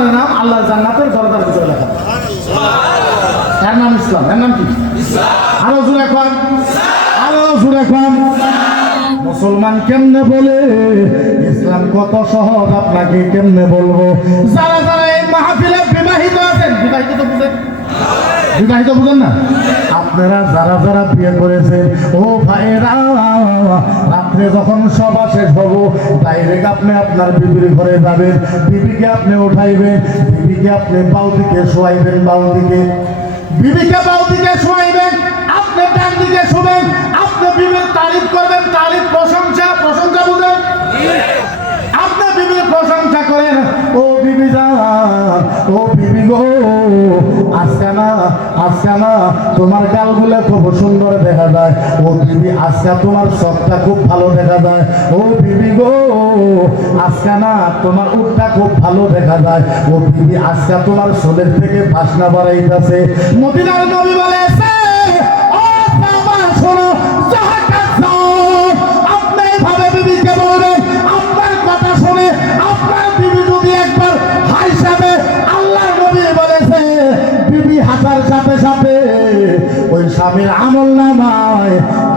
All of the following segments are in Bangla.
মুসলমানের নাম আল্লাহ জান্নাতের দরদার ভিতরে লেখা। এর নাম ইসলাম। এর নাম কি? আরও জুড়ে কম আরও কম মুসলমান কেমনে বলে? ইসলাম কত সহজ, আপনাকে কেমনে বলব? যারা যারা এই মাহফিলে বিবাহিত আছেন, বিবাহিত তো বুঝেন। বিবাহিত বুঝেন না? আপনারা যারা যারা বিয়ে করেছেন ও ভাইরা রাত্রে যখন সভা শেষ হব ডাইরেক্ট আপনি আপনার বিবির ঘরে যাবেন, বিবিকে আপনি উঠাইবেন, বিবিকে আপনি বাউ দিকে শোয়াইবেন বাউ দিকে বিবিকে বাউ দিকে শোয়াইবেন, আপনি ডান দিকে শুবেন, আপনি বিবির তারিফ করবেন, তারিফ প্রশংসা প্রশংসা বুঝেন। বিবির প্রশংসা করেন, ও বিবি ও বিবি গো আজকে না আজকে না, তোমার গালগুলো খুব সুন্দর দেখা যায়। ও বিবি আজকে তোমার চোখটা খুব ভালো দেখা যায়। ও বিবি গো আজকে না, তোমার উঠটা খুব ভালো দেখা যায়। ও বিবি আজকে তোমার সোলের থেকে ভাসনা বাড়াইতেছে। মদিনার নবী বাবা, শোনো জাহাকাত দাও, আপনি এইভাবে বিবিকে বলবেন স্বামীর আমল নামায়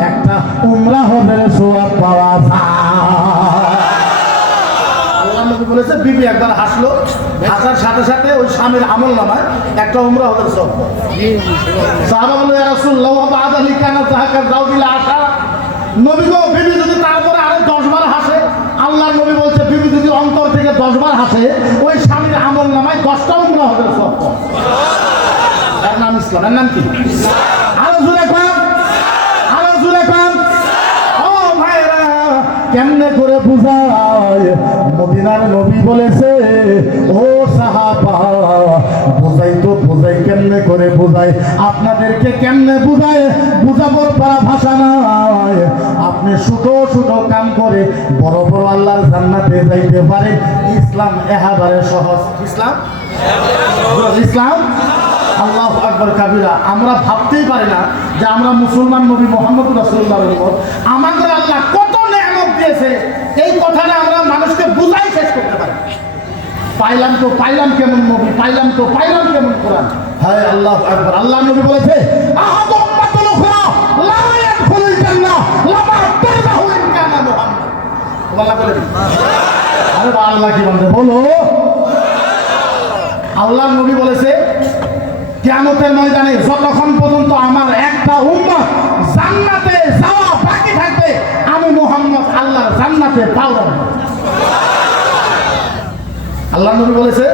একটা উমরা হবে সোয়াব পাওয়া আল্লাহ নবী বলেছে, বিবি একবার হাসলো, হাসার সাথে সাথে ওই স্বামীর আমল নামায় একটা উমরা হতে সব সাহাবা বলে রাসূলুল্লাহ বাদ আলী কেন তাহাকার দাও দিলে আশা। নবী গো, বিবি যদি তারপরে আরও দশ বার হাসে আল্লাহ নবী বলছে, বিবি যদি অন্তর থেকে দশ বার হাসে, ওই স্বামীর আমল নামায় দশটা উমরা হবে সব এর নাম ইসলাম, এর নাম কি? কেমনে করে বুঝায়? মদিনার নবী বলেছে, ও সাহাবা, বুঝাই তো বুঝাই, কেমনে করে বুঝাই আপনাদেরকে কেমনে বুঝায়? বুঝাবার পারা ভাষা নাই। আপনি ছোট ছোট কাম করে বড় বড় আল্লাহর জান্নাতে যাইতে পারেন। ইসলাম এহাবারে সহজ। ইসলাম? ইসলাম? আকবর কাবিরা আমরা ভাবতেই পারি না যে আমরা মুসলমান নবী মোহাম্মদ রাসুল্লাহর উপর। আমাদের আল্লাহ কত নেয়ামত দিয়েছে এই কথাটা আমরা মানুষকে বুঝাই শেষ করতে পারি পাইলাম তো পাইলাম কেমন নবী পাইলাম তো পাইলাম কেমন কোরআন। হায় আল্লাহ আকবর আল্লাহ নবী বলেছে আল্লাহ বলে আরে আল্লাহ কি বলতে বলো। আল্লাহ নবী বলেছে কিয়ামতের ময়দানে যতক্ষণ পর্যন্ত আমার একটা উম্মত জান্নাতে যাওয়া বাকি থাকবে, আমি মোহাম্মদ আল্লাহ জান্নাতে পাওয়া আল্লাহ নবী বলেছে,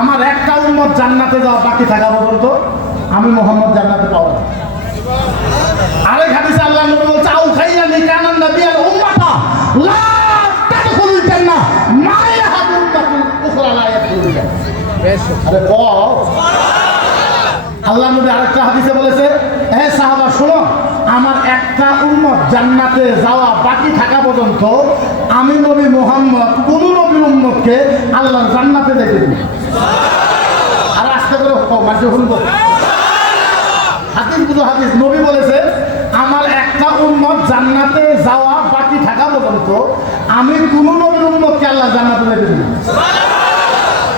আমার একটা উম্মত জান্নাতে যাওয়া বাকি থাকা পর্যন্ত আমি মোহাম্মদ জান্নাতে পাওয়া আরেক হাদিসে আল্লাহ নবী বলছে, আউ খাইয়া নিকানান নবী আর উম্মাতা, লা তাদখুলুল জান্নাহ উখরা, লা ইয়াদখুলুল আরে কও। আল্লাহ নবী আরেকটা হাদিসে বলেছে, হে সাহাবা, শোনো, আমার একটা উম্মত জান্নাতে যাওয়া বাকি থাকা পর্যন্ত আমি নবী মোহাম্মদ, কোন নবীর উম্মতকে আল্লাহ জান্নাতে দেখে দিই আর আস্তে করে মাঝে শুনব। হাদিস বুঝো হাদিস। নবী বলেছে, আমার একটা উম্মত জান্নাতে যাওয়া বাকি থাকা পর্যন্ত আমি কোন নবীর উম্মতকে আল্লাহ জান্নাতে দেখে দিই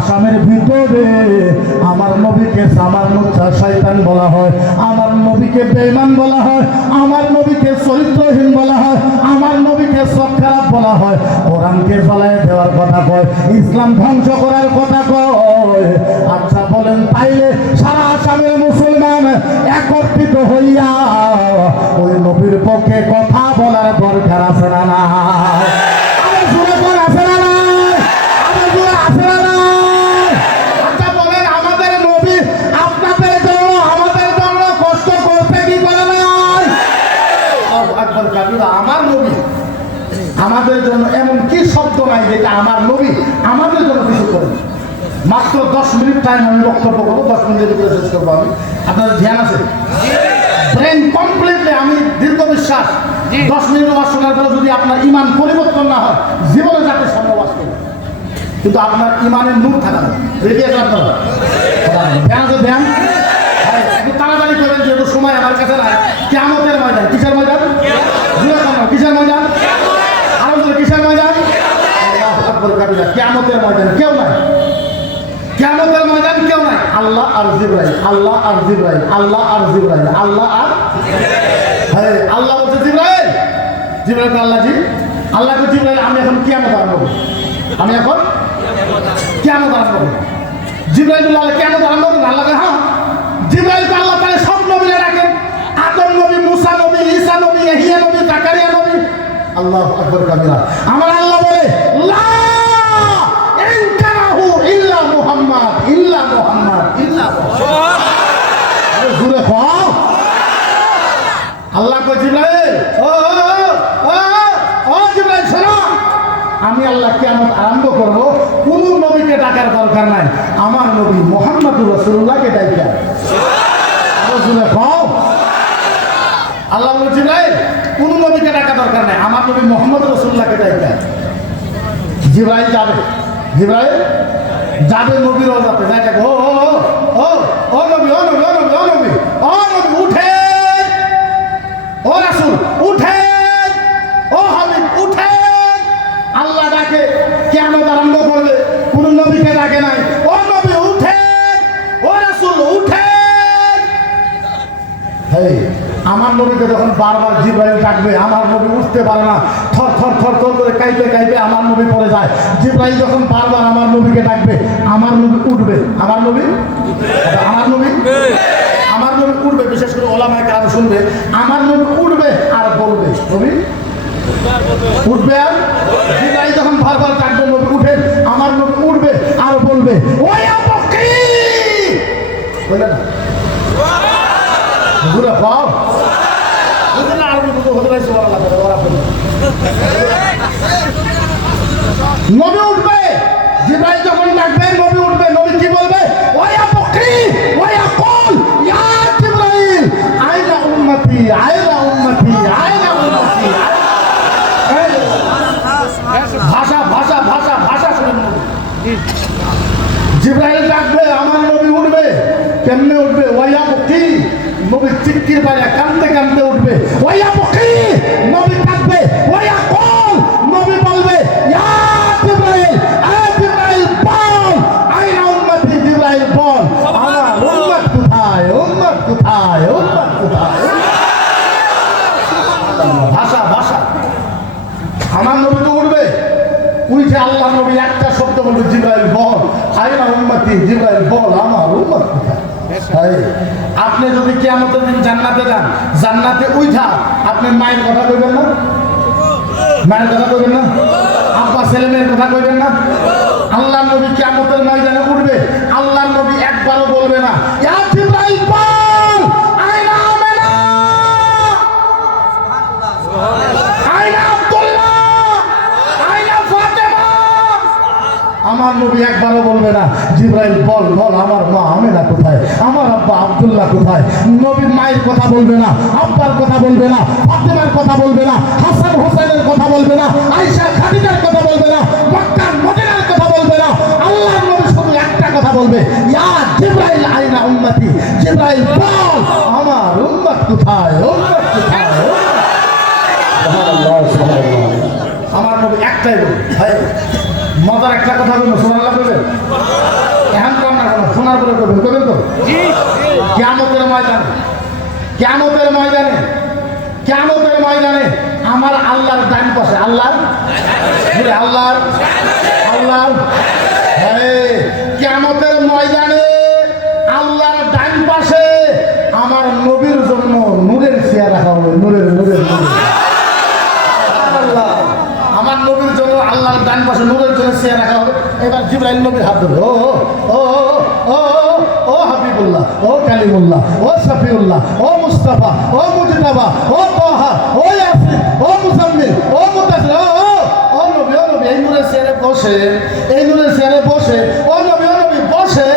আসামের ভিতরে আমার নবীকে সামার মুচ্ছা শয়তান বলা হয়, আমার নবীকে বেঈমান বলা হয়, আমার নবীকে চরিত্রহীন বলা হয়, আমার নবীকে সব খারাপ বলা হয়। কোরআনকে জ্বলায় দেওয়ার কথা কয়, ইসলাম ধ্বংস করার কথা কয়। আচ্ছা বলেন, তাইলে সারা আসামের মুসলমান একত্রিত হইয়া ওই নবীর পক্ষে কথা বলার দরকার আছে না কাবিরা আমার নবী। আমাদের জন্য এমন কি শব্দ নাই যেটা আমার নবী আমাদের জন্য কিছু করে মাত্র দশ মিনিট টাইম আমি বক্তব্য করব দশ মিনিটের ভিতরে শেষ করব আমি। আপনাদের ধ্যান আছে? ব্রেন কমপ্লিটলি আমি দীর্ঘ বিশ্বাস দশ মিনিট ওয়াজ শোনার পরে যদি আপনার ইমান পরিবর্তন না হয় জীবনে যাতে সামনে ওয়াজ করবে কিন্তু আপনার ইমানের নূর থাকা রেডি আছে আপনারা? ধ্যান আছে ধ্যান? তাড়াতাড়ি করেন যেহেতু সময় আমার কাছে নাই। কেমতের ময়দান কিসের ময়দান? কিসের ময়দান? আরও কিসের ময়দান? আল্লাহু কেমতের ময়দান, কেউ নাই। কেমতের ময়দান কেউ নাই। আল্লাহ আর জিব্রাইল, আল্লাহ আর জিব্রাইল, আল্লাহ আর জিব্রাইল, আল্লাহ আর হ্যাঁ আল্লাহ বলছে জিব্রাইল। জিব্রাইল আল্লাহ জি? আল্লাহকে জিব্রাইল, আমি এখন কেমন আরম্ভ আমি এখন কেমন আরম্ভ করব। জিব্রাইল আল্লাহ কেমন আরম্ভ করব? আল্লাহকে হ্যাঁ। জিব্রাইল আল্লাহ তাহলে সব নবীরা রাখেন আদম নবী, মুসা নবী, ঈসা নবী আল্লাহ আকবর কাবিরা আমার আল্লাহ বলে আমি আল্লাহ কেমন আরম্ভ করব, কোন নবীকে ডাকার দরকার নাই। আমার নবী মোহাম্মদুর রসুল্লাহকে ডাইকা। আরও আল্লাহ বলে জিব্রাইল কোন নবীকে ডাকা দরকার নাই। আমার নবী মোহাম্মদ রসুল্লাহকে ডাকা। জিব্রাইল যাবে। জিব্রাইল যাবে নবীর যাই ও ও ও নবী ও নবী ও নবী ও নবী ও নবী, উঠে। ও রাসুল, উঠে। আমার নবীকে যখন বারবার জিব্রাইল ডাকবে, আমার নবী উঠতে পারে না। থর থর থর থর করে কাইপে কাইপে আমার নবী পড়ে যায়। জিব্রাইল যখন বারবার আমার নবীকে ডাকবে, আমার নবী উঠবে। আমার নবী? আমার নবী? আমার নবী উঠবে, বিশেষ করে ওলামায় কারণ শুনবে। আমার নবী উঠবে আর বলবে। নবী? উঠবে আর? জিব্রাইল যখন বারবার ডাকবে, নবী উঠে, আমার নবী উঠবে আর বলবে ওই আপকি বলে না হুজুরে পাও হুজুরে আরবি বুঝো হুজুরে সুবহানাল্লাহ করে ওরা বলে নবী উঠবে, জিব্রাইল যখন ডাকবে, নবী উঠবে, নবী কি বলবে? ওয়া বকরি, ওয়া কুল, ইয়া জিব্রাইল, আইনা উম্মতি আইনা উম্মতি আইনা উম্মতি ভাষা ভাষা ভাষা ভাষা শুনেন জিব্রাইল ডাকবে, আমার নবী উঠবে, কেমনে উঠবে? ওয়া বকরি, নবী চিৎকির পারে কান্দতে কান্দতে উঠবে ওয়া বকরি নবী ডাকবে ওয়া কুল নবী বলবে ইয়া জিব্রাইল আ জিব্রাইল বল আইনা উম্মতি জিব্রাইল বল আমার উম্মত কোথায় উম্মত কোথায় উম্মত কোথায় ভাষা ভাষা আমার নবী তো উঠবে উঠে আল্লাহ নবী একটা শব্দ বলবে জিব্রাইল বল আইনা উম্মতি জিব্রাইল বল আমার উম্মত কোথায় এই, যদি দিন জান্নাতে যান। জান্নাতে আপনি মায়ের কথা কইবেন না? মায়ের কথা কইবেন না? আব্বা, ছেলে মেয়ের কথা কইবেন না? আল্লাহ নবী কেয়ামতের ময়দানে উঠবে। আল্লাহ নবী একবারও বলবে না। একবারও বলবে না জিব্রাইল বল বল আমার মা আমেনা কোথায়? আমার আব্বা আব্দুল্লাহ কোথায়? নবীর মায়ের কথা বলবে না আব্বার কথা বলবে না ফাতেমার কথা বলবে না হাসান হোসেনের কথা বলবে না আয়েশা খাদিজার কথা বলবে না মক্কার মদিনার কথা বলবে না। আল্লাহর নবী শুধু একটা কথা বলবে ইয়া জিব্রাইল আইনা উম্মতি জিব্রাইল বল আমার উম্মত কোথায়? উম্মত কোথায়। আমার নবী একটাই বলি ভাই মজার একটা কথা বলব সোনাল্লাহ করবেন এখন কম না কেন শোনার পরে করবেন করবেন তো? কেমতের ময়দানে কেমতের ময়দানে কেমতের ময়দানে আমার আল্লাহর ডান পাশে আল্লাহর? বলে আল্লাহর? আল্লাহর? হ্যাঁ কেমতের ময়দানে আল্লাহর ডান পাশে আমার নবীর জন্য নূরের চেয়ার রাখা হবে নূরের নূরের নূরের। আল্লাহর ডান পাশে নূরের জন্য চেয়ে রাখা হবে। এবার জিব্রাইল নবীর হাত ধরে ও ও ও ও হাবিবুল্লাহ, ও কালিমুল্লাহ, ও সাফিউল্লাহ, ও মুস্তাফা, ও মুজিদাবা ও তোহা, ও ইয়াসিন, ও মুসাম্মিল, ও মুতাসির, ও ও নবী ও নবী, এই নূরের চেয়ারে বসে, এই নূরের চেয়ারে বসে, ও নবী ও নবী, বসে।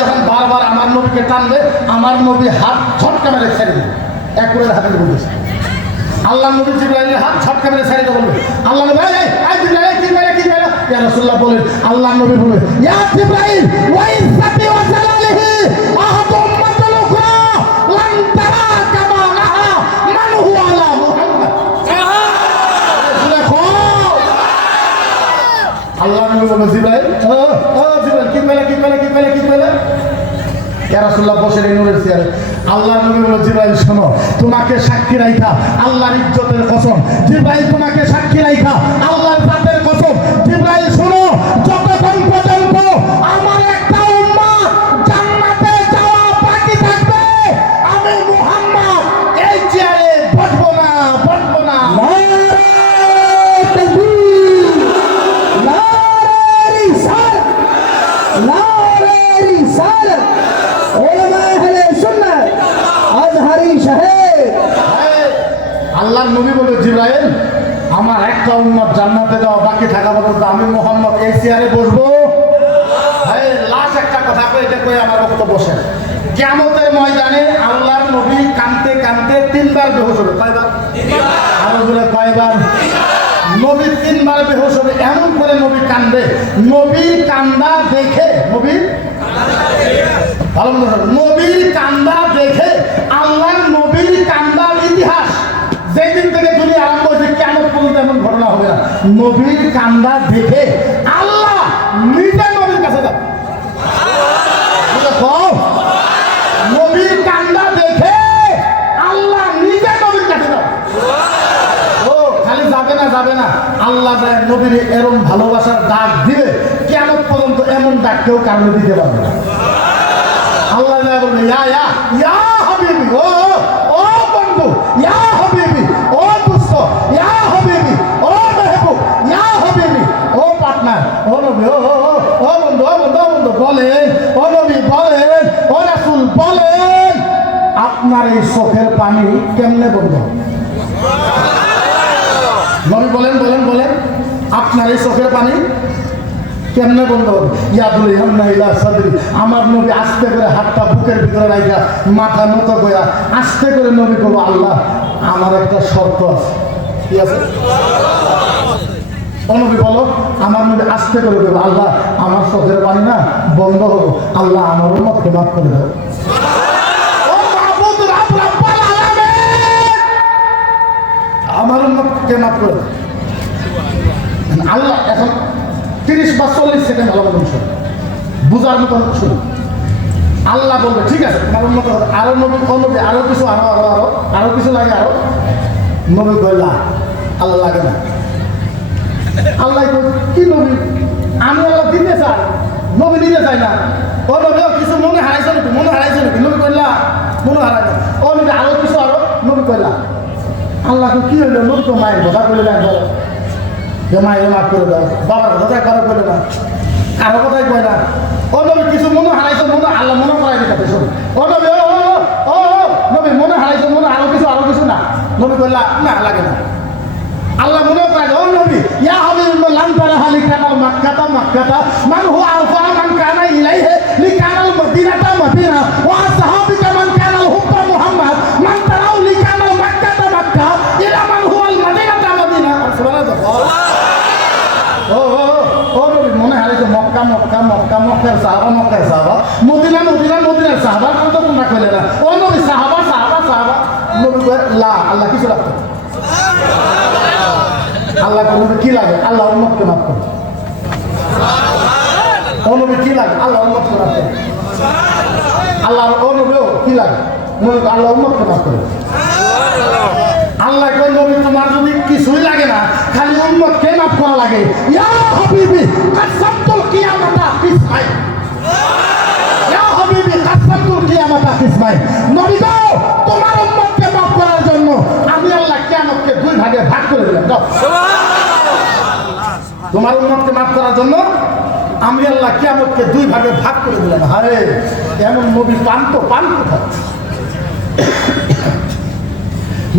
যখন বারবার আমার নবীকে টানবে, আমার নবী হাত ছটকা মেরে ছেড়ে দেবে। এক করে হাতে বলেছে আল্লাহ নবী জিব্রাইলের হাত ঝটকা মেরে ছেড়ে দেবো। আল্লাহ নবী এই এই জিব্রাইল কি মেরে কি মেরে ইয়া রাসূলুল্লাহ বলেন, আল্লাহ নবী বলে, ইয়া জিব্রাইল ওয়া ইজ্জাতি ওয়া জালালিহি, আহাদ উম্মাতুল উখরা, লান তারা কামা নাহা, মান হুয়া আলা মুহাম্মদ। আল্লাহ নবী বলে, জিব্রাইল, ও ও, জিব্রাইল, কি মেলে কি মেলে কি মেলে কি মেলে ইয়া রাসূলুল্লাহ, বসে এই নূরের চেয়ারে। আল্লাহ নবী বলে, জিব্রাইল, শোনো, তোমাকে সাক্ষী রাইখা, আল্লাহর ইজ্জতের কসম। জিব্রাইল, তোমাকে সাক্ষী রাইখা, আল্লাহর তিনবার বেহুশ হবে কয়বার? আরও বলে কয়বার? নবী তিনবার বেহুশ হবে এমন করে নবী কান্দে। নবীর কান্দা দেখে নবীর ভালো। নবীর কান্দা দেখে আল্লাহর নবীর কান্দার ইতিহাস। যেদিন থেকে দুনিয়া আরম্ভ হয়েছে কেন পর্যন্ত এমন ঘটনা হবে না? নবীর কান্দা দেখে আল্লাহ নিজে যাবে না আল্লাহ নবীর এরম ভালোবাসার ডাক দিবে কেন পর্যন্ত এমন ডাক কেউ কারণে দিতে পারবে না আল্লাহ ইয়া ইয়া ইয়া বলেন বলেন আপনার এই চোখের পানি কেমনে বন্ধ? নবী বলেন বলেন বলেন। আপনার এই চোখের পানি কেমনে বন্ধ হবে? ইয়াদুল ইহান্না সাদরি। আমার নবী আস্তে করে হাতটা বুকের ভিতরে রাখা মাথা নত করে আস্তে করে নবী করব আল্লাহ, আমার একটা শর্ত আছে। কি আছে? ও নবী বলো, আমার নবী আস্তে করে দেবো আল্লাহ, আমার চোখের পানি না বন্ধ হব আল্লাহ, আমার মতকে মাফ করে দেবো ও মাহবুব মাফ করে আল্লাহ এখন তিরিশ বা চল্লিশ সেকেন্ড ভালো মতন শুনুন বুঝার মতন আল্লাহ বলবে, ঠিক আছে, তোমার উন্নত হবে। আরও নবী ও আরও কিছু, আরও আরও আরও আরও কিছু লাগে আরও। নবী কইলা আল্লাহ লাগে না। আল্লাহ কি নবী? আমি আল্লাহ দিতে চাই, নবী দিতে চাই না। ও নবী কিছু মনে হারাইছে নাকি? মনে হারাইছে নাকি? নবী কইলা মনে হারাই না। ও নবী, আরও কিছু, আরও। নবী কইলা আল্লাহ কই, কি হইল? নবী তো মায়ের কথা কইলে একবার যে মায়ের মাফ করে দাও। বাবার কথা কারও করে না। কারও কথাই কয় না। ও নবী কিছু মনে হারাইছে? মনে আল্লাহ মনে করাই দিতে শোন ও নবী ও ও, নবী মনে হারাইছে? মনে আরও কিছু আরও কিছু? না। নবী কইলা না লাগে না। আল্লাহ মনে করেন ও নবী ইয়া হাবিব লাম তারা হালি কানা মাক্কাতা মাক্কাতা মান আলফা মান কানা ইলাইহি লিকানা আল মদিনাতা মদিনা। মক্কার সাহাবা মক্কার সাহাবা। মদিনা মদিনা মদিনার সাহাবার কথা তোমরা কইলে না। ও নবী, সাহাবা সাহাবা সাহাবা। নবী লা, আল্লাহ কিছু রাখতে আল্লাহ নবী, কি লাগে আল্লাহ উম্মতকে মাফ করে। ও নবী, কি লাগে আল্লাহ উম্মতকে মাফ করে। আল্লাহ, ও নবীও কি লাগে নবী আল্লাহ উম্মতকে মাফ করে। আল্লাহ কই নবী, তোমার যদি কিছুই লাগে না, খালি উম্মতকে মাফ করা লাগে। ইয়া হাবিবি জন্য আমি আল্লাহ কিয়ামতকে দুই ভাগে ভাগ করে দিলেন হারে এমন নবী পান তো পান কোথায়?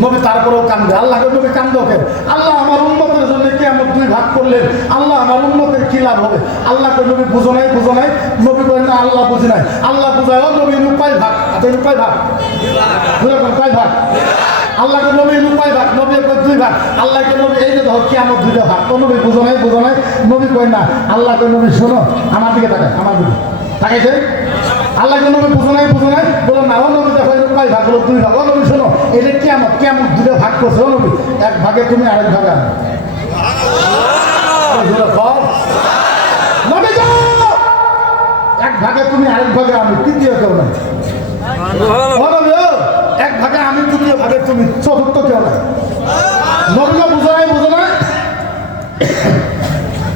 নবী তারপরেও কান্দে। আল্লাহ নবী কান্দে ওকে। আল্লাহ আমার উন্মতের জন্য কিয়ামত দুই ভাগ করলেন। আল্লাহ আমার উন্মতের কি লাভ হবে? আল্লাহকে নবী বুঝো নাই বুঝো নাই। নবী কই না, আল্লাহ বুঝি নাই। আল্লাহ বুঝায় নবী উপায় ভাগ? আচ্ছা কয় ভাগ? কয় ভাগ? আল্লাহকে নবী এর কয় ভাগ নবী এর দুই ভাগ। আল্লাহকে নবী এই যে ধর কি আমার দুইটা ভাগ। কোন নবী বুঝো নাই বুঝো নাই নবী কয় না আল্লাহকে নবী শোনো আমার দিকে তাকায় আমার দিকে। তাকাইছে? আল্লাহকে নবী বুঝো নাই বুঝো নাই বলো না ও নবী দেখো কয় ভাগ বলো দুই ভাগ। ও নবী শোনো এটা কেমন কেমন দুটো ভাগ করছে ও নবী। এক ভাগে তুমি আরেক ভাগে! এক ভাগে তুমি আরেক ভাগে আমি তৃতীয় কেউ ও, এক ভাগে আমি তৃতীয় ভাগে তুমি চতুর্থ কেউ নাই নবীকে বুঝো নাই বুঝো নাই?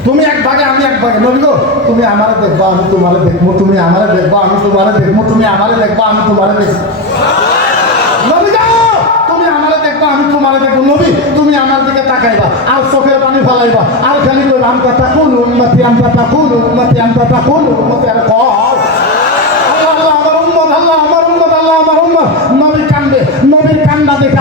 তুমি এক ভাগে, আমি এক ভাগে। নবী গো তুমি আমারে দেখবা, আমি তোমারে দেখব, তুমি আমারে দেখবা, আমি তোমারে দেখব, তুমি আমারে দেখবা, আমি তোমারে দেখব। তুমি আমি তোমারে দেখব। নবী, তুমি আমার দিকে তাকাইবা, আর চোখের পানি ফেলাইবা, আর খালি কইবা আমটা তাকুন উন্নতি আমটা তাকুন উন্নতি আমটা তাকুন উন্নতি আর কর আল্লাহ, আল্লাহ, আমার উম্মত, আল্লাহ, আমার উম্মত, আল্লাহ, আমার উম্মত। নবী কান্দে নবীর কান্না দেখে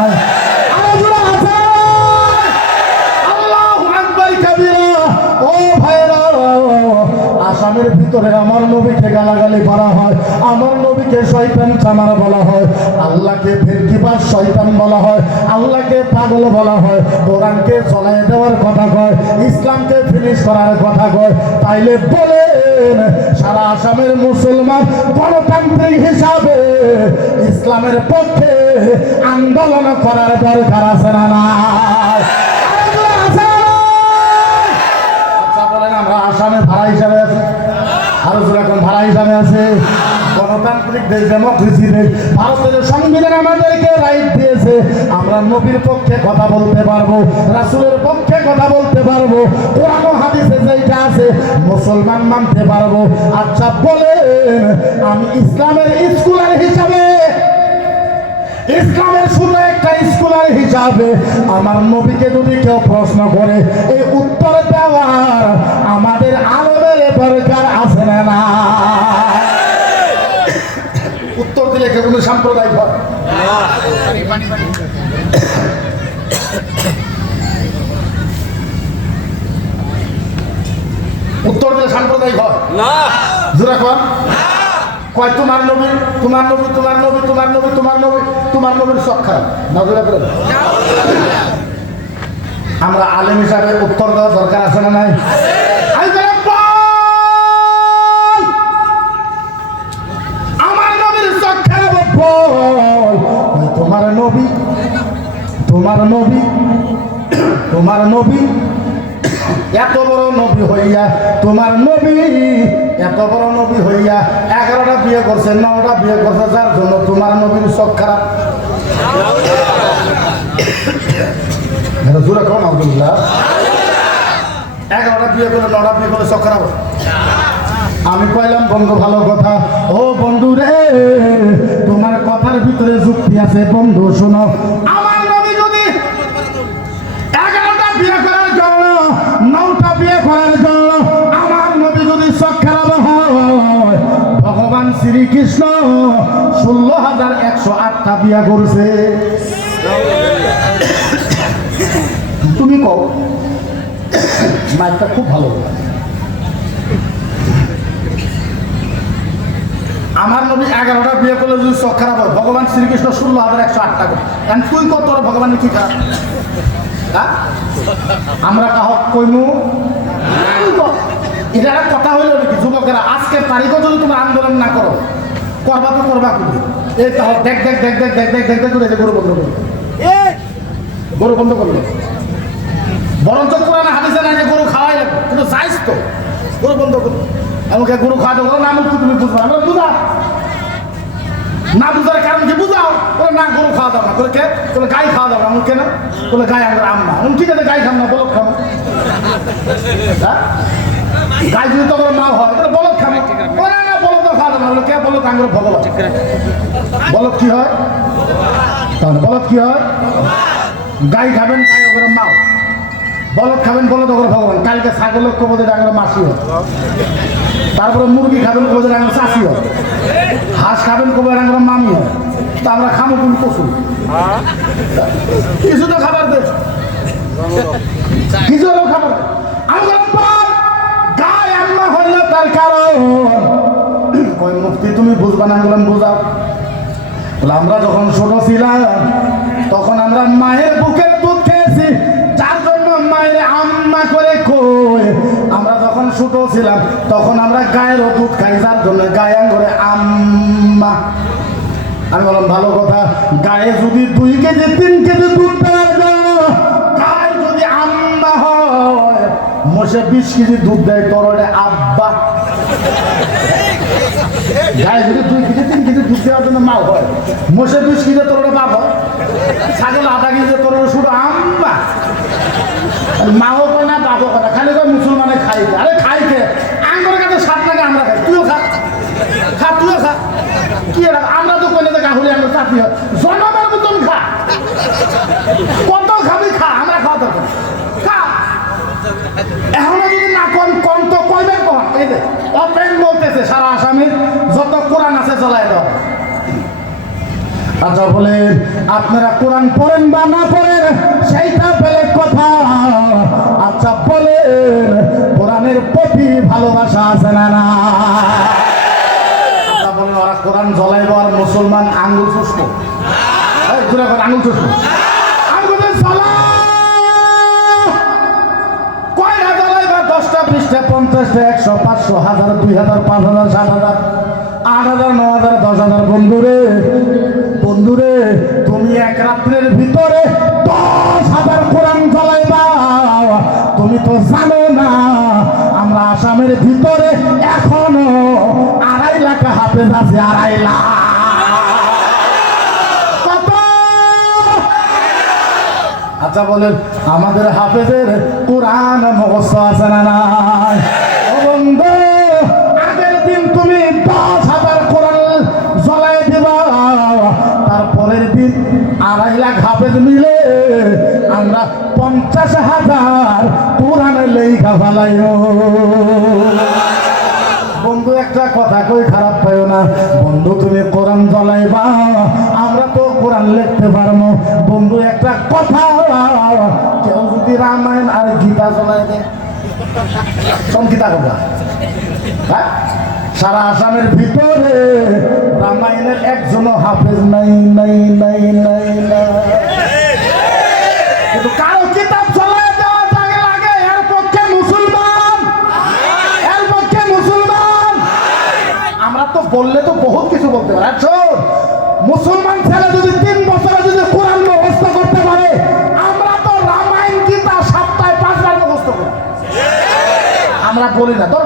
ভিতরে আমার নবীকে গালাগালি করা হয়, আমার নবীকে শয়তান চামার বলা হয়, আল্লাহকে ফেরকিবার শয়তান বলা হয়, আল্লাহকে পাগল বলা হয়, কোরআনকে চলাই দেওয়ার কথা কয়, ইসলামকে ফিনিশ করার কথা কয়, তাইলে বলেন সারা আসামের মুসলমান গণতান্ত্রিক হিসাবে ইসলামের পক্ষে আন্দোলন করার দরকার আছে না না? আচ্ছা আসামে ভাড়া হিসাবে এখন আছে, গণতান্ত্রিক দেশ ডেমোক্রেসি দেশ। ভারতের সংবিধান আমাদেরকে রাইট দিয়েছে। আমরা নবীর পক্ষে কথা বলতে পারব, রাসুলের পক্ষে কথা বলতে পারব, কোরআন হাদিসে যেটা আছে, মুসলমান মানতে পারব। আচ্ছা বলেন, আমি ইসলামের স্কুলার হিসাবে, ইসলামের স্কুলার হিসাবে আমার নবীকে যদি কেউ প্রশ্ন করে এই উত্তর দেওয়ার আমাদের আলমের দরকার আছে না? না উত্তর দিলে কেউ কোনো সাম্প্রদায়িক হয়? উত্তর দিলে সাম্প্রদায়িক হয়? না। জোরা কর কয়, তোমার নবী তোমার নবী তোমার নবী তোমার নবী তোমার নবী, তোমার নবীর সব খারাপ। না জোরা করে আমরা আলেম হিসাবে উত্তর দেওয়া দরকার আছে না নাই? তোমার নবী তোমার নবী তোমার নবী, এত বড় নবী হইয়া, তোমার নবী, এত বড় নবী হইয়া এগারোটা বিয়ে করছে, নটা বিয়ে করছে, যার জন্য তোমার নবীর চোখ খারাপ। খারাপ। আমি কইলাম, বন্ধু, ভালো কথা। ও বন্ধু রে, তোমার কথার ভিতরে যুক্তি আছে। বন্ধু, শোনো শ্রীকৃষ্ণ ষোলো হাজার একশো আটটা বিয়া করছে তুমি কও, মাইকটা খুব ভালো আমার নবী এগারোটা বিয়ে করলে যদি চোখ খারাপ হয়, ভগবান শ্রীকৃষ্ণ ষোলো হাজার একশো আটটা করে তুই কত তোর কি খারাপ হ্যাঁ? আমরা কাহক কইমু। এটা কথা হইল নাকি, যুবকেরা? আজকের তারিখও যদি তুমি আন্দোলন না করো, করবা তো করবা কিন্তু এই তাহলে দেখ দেখ দেখ দেখ দেখ দেখ দেখ দেখ এই যে গরু বন্ধ করল গরু বন্ধ করল। বরঞ্চ কোরআন হাদিসে নাই যে গরু খাওয়াই লাগবে, কিন্তু যাইস তো, গরু বন্ধ করল আমাকে গরু খাওয়াতে বলো, না আমি তুমি বুঝবা আমরা বুঝা। না বুঝার কারণ কি? বুঝাও। বলে, না, গরু খাওয়া দাও না। বলে, কে? বলে, গাই খাওয়া দাও না। আমি কেন বলে, গাই আমরা আম না। ঠিক আছে, গাই খাম না বলক খাব হ্যাঁ? গাই যদি তোমার মা হয় বলক খাব বলে না বলক তো খাওয়া দাও না বলে কে হয় বলক কি হয় গাই খাবেন মাও বলদ খাবেন বলদ করে ভগবান কালকে ছাগলের কবদে ডাঙর মাসি হয় তারপরে মুরগি খাবেন কবদে ডাঙর চাষি হয় হাঁস খাবেন কবদে ডাঙর মামি হয় তা আমরা খাব কোন পশু কিছু তো খাবার দে কিছু খাবার। আমি বললাম, "বাপ, গায়ে আম্মা তার কারণ। মুক্তি তুমি বুঝবা না বললাম বুঝাও। আমরা যখন ছোট ছিলাম তখন আমরা মায়ের বুকের দুধ খেয়েছি। যার জন্য মায়ের আম্মা করে কই? আমরা যখন ছোট ছিলাম তখন আমরা গায়েরও দুধ খাই যার জন্য গায়ে করে আম্মা। আমি বললাম ভালো কথা গায়ে যদি দুই কেজি তিন কেজি দুধ দেওয়া যায়, গায়ে যদি আম্মা হয় মোষে বিশ কেজি দুধ দেয়, তোর ওটা আব্বা। গায়ে আমরা তো কইলে জনমের মতন খা কত খাবি খা আমরা খাওয়া দরকার খা এখনও যদি না কম কম তো কইবেন কম এই যে অপেন বলতেছে সারা আসামে যত কোরআন আছে চলাই দাও আচ্ছা বলেন আপনারা কোরআন পড়েন বা না পড়েন, সেইটা বেলেগ কথা। আচ্ছা বলেন কোরআনের প্রতি ভালোবাসা আছে না না আচ্ছা কোরআন জ্বলাইব আর মুসলমান আঙ্গুল ঘুরে আঙ্গুল পঞ্চাশটা, একশো, পাঁচশো, হাজার, দুই হাজার, পাঁচ হাজার, সাত হাজার, আট হাজার ন হাজার, দশ হাজার। বন্ধুরে বন্ধুরে, তুমি এক রাত্রের ভিতরে দশ হাজার কোরআন জ্বলাইবা তুমি তো জানো না, আমরা আসামের ভিতরে এখনও আড়াই লাখ হাফেজ আছে, আড়াই লাখ। আচ্ছা বলেন, আমাদের হাফেজের কোরআন মুখস্থ আছে না বন্ধু, আগের দিন তুমি দশ হাফেজ মিলে আমরা পঞ্চাশ হাজার কোরআন লেখা ফেলাইও বন্ধু, একটা কথা কই খারাপ পাইও না। বন্ধু, তুমি কোরআন জ্বলাইবা, আমরা তো কোরআন লিখতে পারব বন্ধু, একটা কথা, কেউ যদি রামায়ণ আর গীতা জ্বলাই দেয়। কোন গীতা কথা। হ্যাঁ? সারা আসামের ভিতরে রামায়ণের একজনও হাফেজ নাই নাই নাই নাই নাই। বললে তো বহুত কিছু বলতে পারে। শোন, মুসলমান ছেলে যদি তিন বছরে যদি কোরআন মুখস্থ করতে পারে, আমরা তো রামায়ণ গীতা সপ্তাহে পাঁচবার মুখস্থ করি। আমরা বলি না তোর